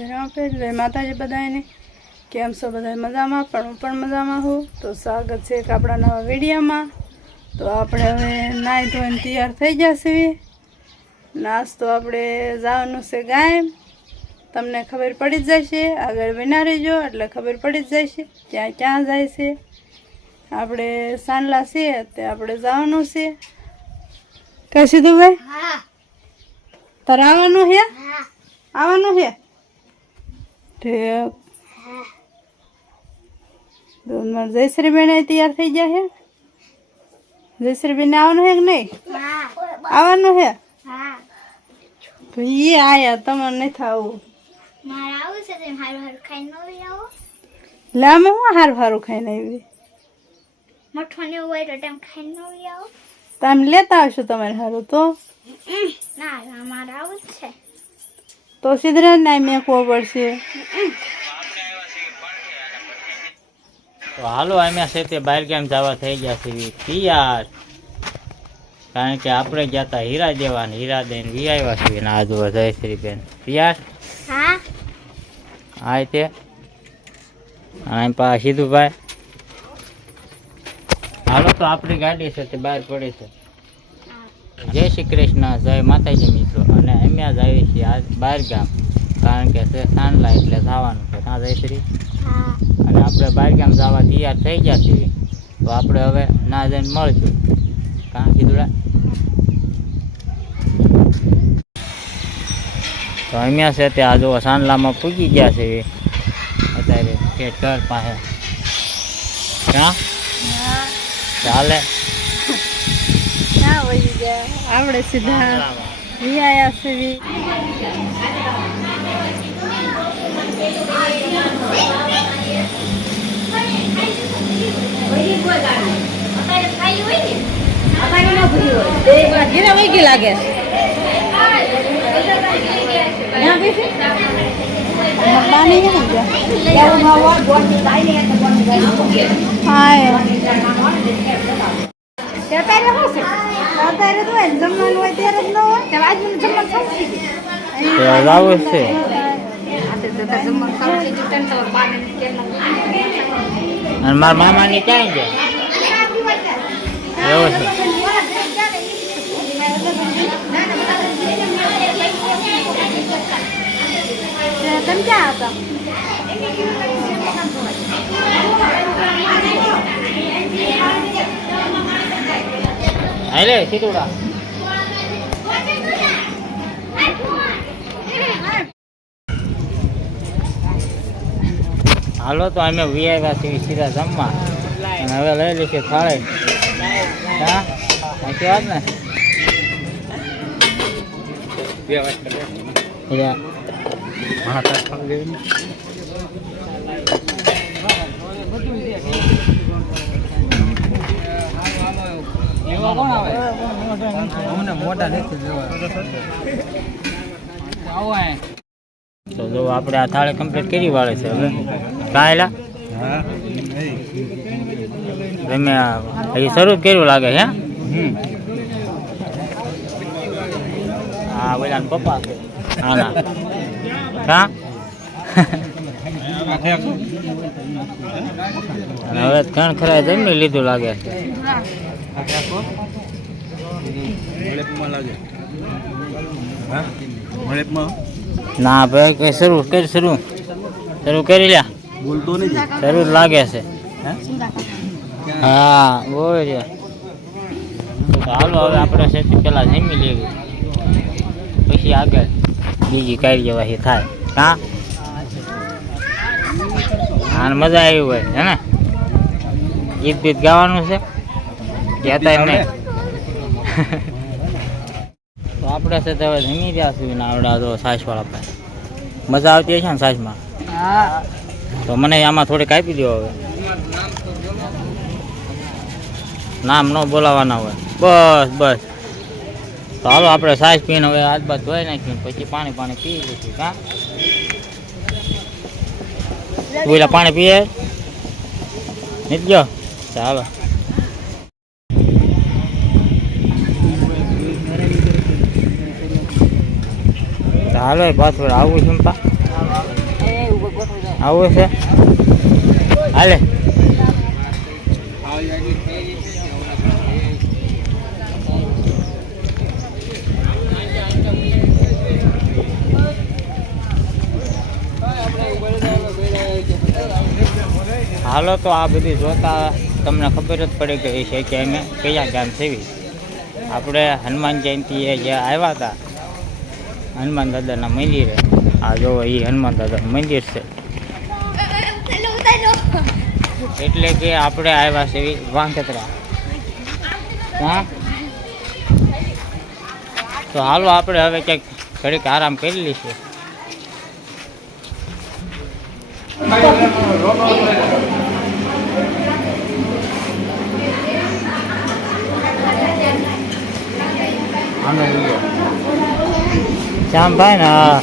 રાધે રામ જય માતાજી બધાને કેમ છો બધા મજામાં પણ હું પણ મજામાં હું તો સ્વાગત છે એક આપણા નવા વિડીયોમાં તો આપણે હવે નાહી ધોઈને તૈયાર થઈ જશે નાસ્તો આપણે જવાનું છે ગામ તમને ખબર પડી જ જશે આગળ બના રહેજો એટલે ખબર પડી જ જશે ત્યાં ક્યાં જાય છે આપણે સાંડલા છીએ તે આપણે જવાનું છે કઈ સીધું ભાઈ તારે આવવાનું છે આવવાનું છે ઠીક મારે જયશ્રીબેન તૈયાર થઈ ગયા છે જયશ્રીબેન આવવાનું છે કે નહીં આવવાનું છે તો એ આયા તમારે નથી આવું લે અમે હું હારું હારું ખાઈને આવી તમે લેતા આવશો તમારે સારું તો સીધરે ના મેકવો પડશે તો હાલો અમે છે તે બહાર ગામ જવા થઈ ગયા છે તૈયાર કારણ કે આપણે ગયા હતા હીરા દેવાને હીરા દઈને વી આવ્યા છીએ ને આજુ જયશ્રીબેન તૈયાર હા તે અહીં પા સીધુભાઈ હાલો તો આપણી ગાડી છે તે બહાર પડી છે જય શ્રી કૃષ્ણ જય માતાજી મિત્રો અને અમે જ આવીએ છીએ આજ બહાર ગામ કારણ કે છે સાંડલા એટલે જવાનું છે ત્યાં જયશ્રી અને આપણે બહાર ગામ જવા તૈયાર થઈ ગયા છીએ તો આપણે હવે ના જઈને મળશું કાં કીધું તો અહીંયા છે તે આ જો સાંડલામાં પૂગી ગયા છે અત્યારે કે ઘર પાસે ક્યાં ચાલે આપણે સીધા વિયા છે લાગે અને મારા મામાની ક્યાં છે એવું છે તમે ક્યાં હતા હાલે સીધુડા હાલો તો અમે વિયા છીએ સીધા જમવા અને હવે લઈ લઈશું થાળે હા સાચી વાત ને તો જો આપણે આ થાળી કમ્પ્લીટ કરી વાળે છે હવે કાયલા તમે હજી શરૂ કર્યું લાગે છે હા ઓલા પપ્પા છે હા ના હા હવે ઘણ ખરા જમી લીધું લાગે છે ના ભાઈ કઈ શરૂ કરી લ્યા બોલતો નહીં શરૂ લાગે છે હા બોલ હાલો હવે આપણે સેથી પેલા જમી લેવી પછી આગળ બીજી કાર્યવાહી થાય હા હા મજા આવી હોય હે ને ગીત બીત ગાવાનું છે કહેતા એમ નહીં તો આપણે છે તો હવે જમી રહ્યા છીએ ને આવડા તો સાસવાળા પાસે મજા આવતી હશે ને સાસમાં તો મને આમાં થોડીક આપી દો હવે નામ ન બોલાવાના હોય બસ તો હાલો આપણે સાસ પીને હવે હાથ બાદ ધોઈ નાખીએ પછી પાણી પી લઈશું કાં પેલા પાણી પીએ નથી ગયો ચાલો ચાલો પાછું આવું છું આવું છે હાલે. હાલો તો આ બધી જોતા તમને ખબર જ પડી ગઈ છે કે અમે કયા ગામ સેવી. આપણે હનુમાન જયંતિએ જે આવ્યા હતા હનુમાન દાદાના મંદિરે. આ જોવો એ હનુમાન દાદાનું મંદિર છે. એટલે કે આપણે આવ્યા છે વાંકતરા. હા તો હાલો આપણે હવે કંઈક ઘડીક આરામ કરી લઈશું. શ્યામભાઈ ને હા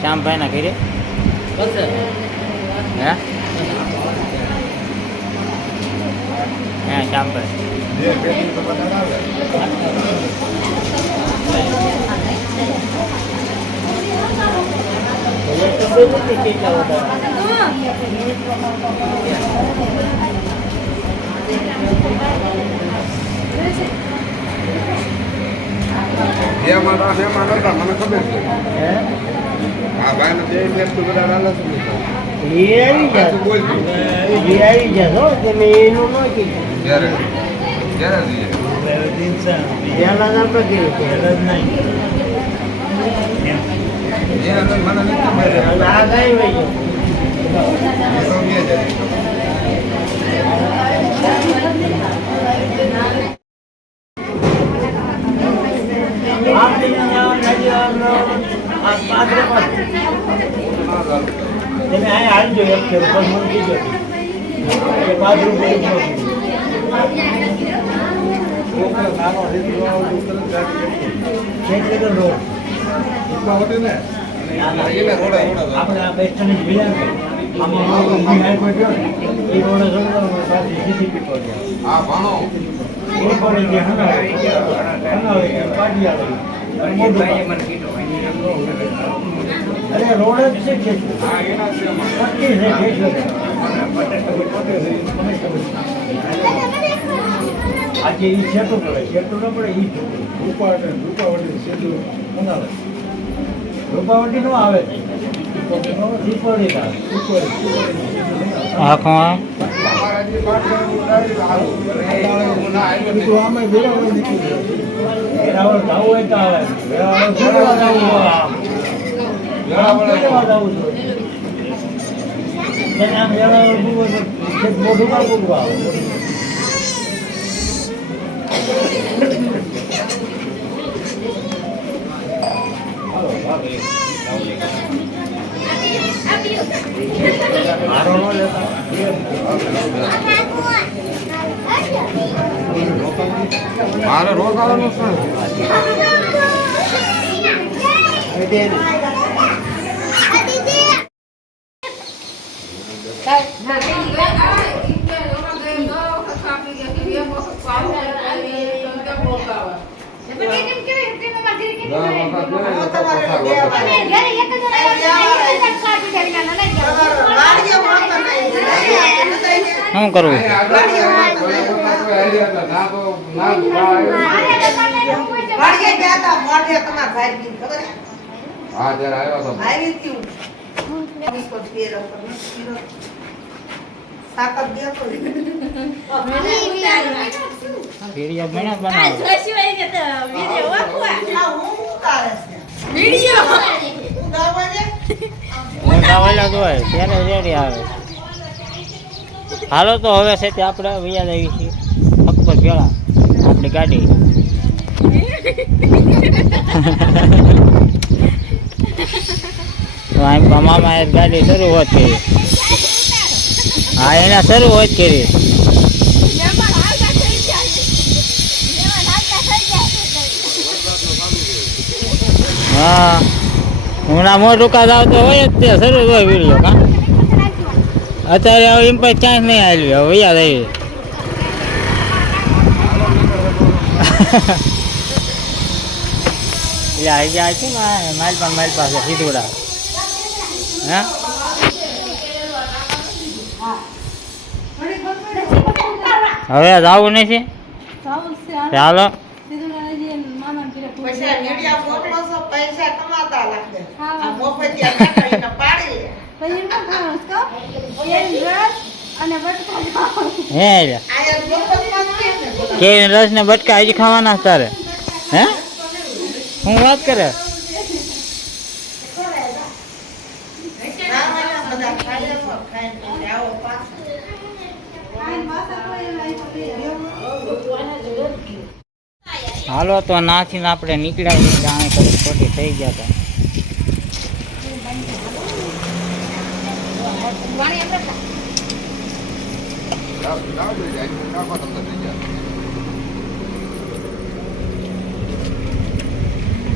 શ્યામભાઈ ના ઘરે હે મને ખબર છે આ ભાઈ ને બધા તમે આ આવજો એક છે પણ મને કીધો કે 5 રૂપિયા આપણે આ બેસ્ટને ભીલા આમાં એ રોડ સીસીપી પર હા ભાણો એ પડે કે હના પાડી આવે અરે રોડ જ છે હા એના છે પટ્ટી છે આજે એ છેટું પડે છેટું ન પડે એ રૂપાવટી છેટું બનાવે રૂપાવટી નો આવે દીપોડી આખો અમારા જે પાટ આમે વેરાવળ નીકળી વેરાવળ જવું હોય તો આવે વેરાવળ જવું જોઈએ આમ વેરાવળ મોઢું કાપવું આવે મારે રોકાવાનું છે શું કરવું હા જ્યારે આવ્યો વિડીયો બનાવો ગાવાયેલા તો હોય ત્યારે રેડી આવે. હાલો તો હવે છે તે આપણે વૈયા આવી છીએ અકબર પેલા આપણી ગાડી. તો મામા એક ગાડી શરૂઆત કરી. હા એના શરૂઆત કરી. હા હમણાં મોટું કાદ આવતો હોય જ તે શરૂ હોય વિડીયો કા અત્યારે હવે એમ પછી ચાન્સ નહીં આવ્યું હવે યાદ આવી એટલે આવી ગયા છે ને માઇલ પાસે સીધુડા હે હવે જવું નથી જાવું છે આ ચાલો સીધું લઈ મામા ઘરે પૈસા મીડિયા મોકલો છો, પૈસા કમાતા લાગે. હા. આ મોફતિયા કાઢીને પાડી લે. પછી શું ખાવાનું છે કેરી રસ અને બટકા ખાવાનું. હે રે. આયા મફતમાં જ છે ને બધા. કેવી રસ ને બટકા હજી ખાવાના છે તારે હે હું વાત કરે રામાયણ બધા ખાઈ લો, ખાઈને પછી આવો પાછા. હાલો તો નાખીને આપણે નીકળ્યા જાણે કદી ખોટી થઈ ગયા હતા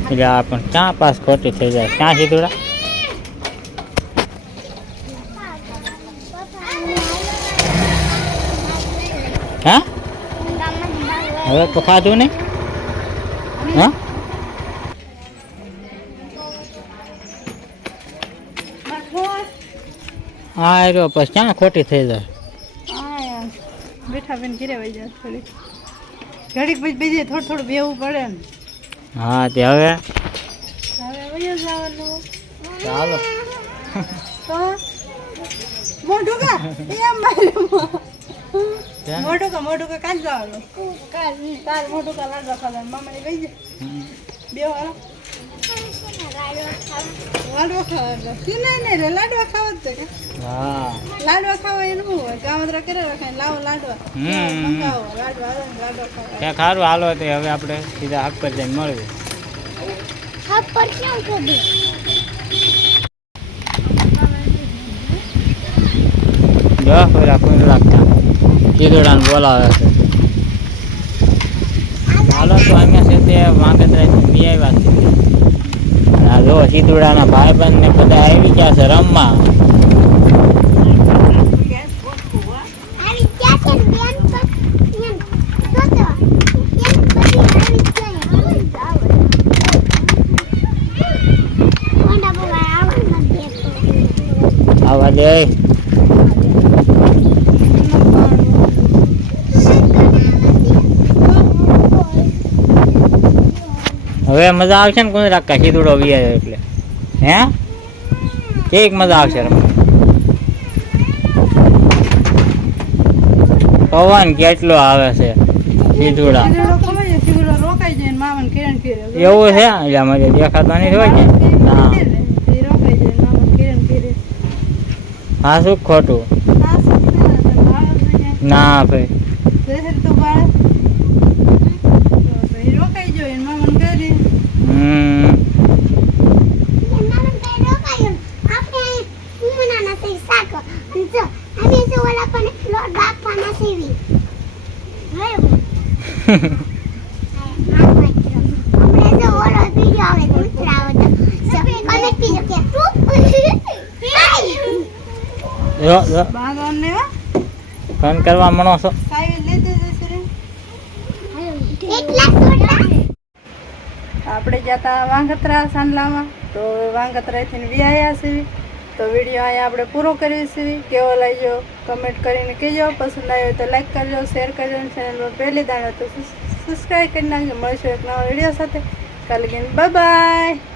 એટલે આ પણ ક્યાં પાસ ખોટી થઈ જાય ક્યાં સીધુડા હા હવે તો ખાધું ને હા હા રહ્યો પછી ક્યાં ખોટી થઈ જાય બેઠા બેન ઘરે વહી જાય થોડીક ઘડીક પછી બીજે થોડું બેવું પડે ને હા તે હવે હવે વહી જવાનું ચાલો તો મોઢું કા એમ માર્યું મોઢું કા કાલ જવાનું કાલ મોઢું કા લાડવા ખાવાનું મામાની વહી જાય બે વાળા લાડવા ખાવા નહીં રે લાડવા ખાવા જ છે કે હા લાડવા ખાવા એનું શું હોય ગામતરા કરે રખાય લાવો લાડવા મંગાવો લાડવા આવે ને લાડવા ખાવા ત્યાં ખારું હાલો તો હવે આપણે સીધા હાક પર જઈને મળીએ જો પેલા કોઈ લાગતા કીધોડાને બોલાવે છે હાલો તો અહીંયા છે તે વાંગતરાથી બી આવ્યા છે આ જો સીધુડાના ભાઈબંધ ને બધા આવી ગયા છે રમવા આવા દે હવે મજા આવશે ને કોઈ રાખા સીધુડો વી આવ્યો એટલે હે કેક મજા આવશે રમવા પવન કેટલો આવે છે સીધુડા સીધુડો રોકાઈ જાય મામાને કિરણ કિરે એવું છે એટલે અમારે દેખાતો નહીં હોય ને ના રોકાઈ જાય મામાને કિરણ કિરે હા શું ખોટું ના ભાઈ તો બાળ રોકાઈ જાય મામાને કરે બાંધવાને ફોન કરવા મણો છો કાઈ લેતે જશે રે આપણે જતા વાંગત્રા સાંડલામાં તો વાંગત્રાથી વ્યાયા છે તો વિડીયો અહીંયા આપણે પૂરો કરીએ છીએ કેવો લાગ્યો કમેન્ટ કરીને કહેજો પસંદ આવ્યો તો લાઈક કરજો શેર કરજો અને ચેનલ પર પહેલી દાણા તો સબસ્ક્રાઈબ કરી નાખજો મળીશું એક નવા વિડીયો સાથે કાલે બાય બાય